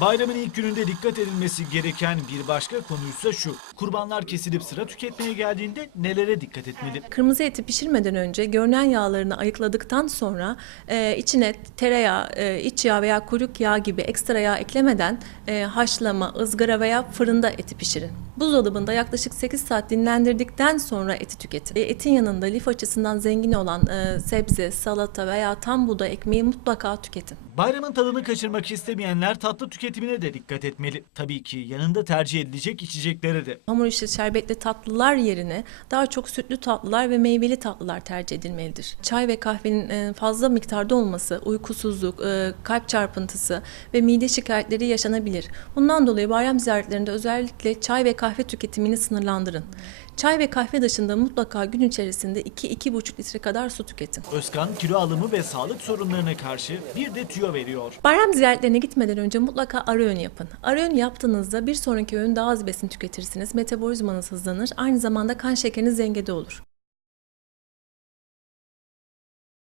Bayramın ilk gününde dikkat edilmesi gereken bir başka konuysa şu. Kurbanlar kesilip sıra tüketmeye geldiğinde nelere dikkat etmeli? Kırmızı eti pişirmeden önce görünen yağlarını ayıkladıktan sonra e, içine tereyağı, e, iç yağ veya kuyruk yağı gibi ekstra yağ eklemeden e, haşlama, ızgara veya fırında eti pişirin. Buzdolabında yaklaşık 8 saat dinlendirdikten sonra eti tüketin. E, etin yanında lif açısından zengin olan e, sebze, salata veya tam buğday ekmeği mutlaka tüketin. Bayramın tadını kaçırmak istemeyenler tatlı tüketimine de dikkat etmeli. Tabii ki yanında tercih edilecek içeceklere de. Hamur işi şerbetli tatlılar yerine daha çok sütlü tatlılar ve meyveli tatlılar tercih edilmelidir. Çay ve kahvenin e, fazla miktarda olması, uykusuzluk, e, kalp çarpıntısı ve mide şikayetleri yaşanabilir. Bundan dolayı bayram ziyaretlerinde özellikle çay ve kahve tüketimini sınırlandırın. Çay ve kahve dışında mutlaka gün içerisinde 2-2,5 litre kadar su tüketin. Özkan kilo alımı ve sağlık sorunlarına karşı bir de tüyo veriyor. Bayram ziyaretlerine gitmeden önce mutlaka ara öğün yapın. Ara öğün yaptığınızda bir sonraki öğün daha az besin tüketirsiniz, metabolizmanız hızlanır, aynı zamanda kan şekeriniz dengede olur.